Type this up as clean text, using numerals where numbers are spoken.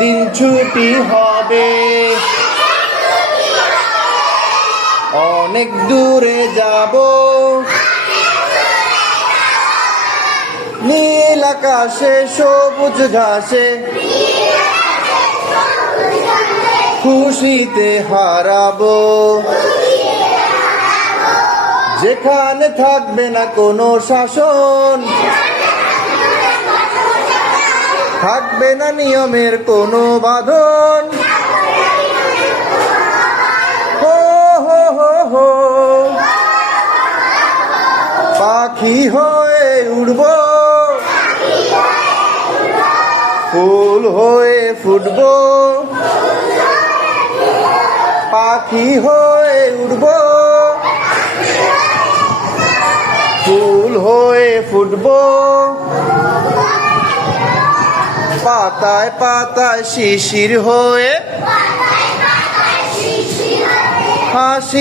একদিন ছুটি হবে, অনেক দূরে যাব, নীল আকাশে সবুজ ঘাসে, খুশিতে হারাবো। যেখানে থাকবে না কোনো শাসন, থাকবে না নিয়মের কোনো বাঁধন। হো হো হো হো, পাখি হয়ে উড়বো, ফুল হয়ে ফুটবো, পাখি হয়ে উড়বো, ফুল হয়ে ফুটবো, পাতায় পাতায় শিশির হয়ে হাসি।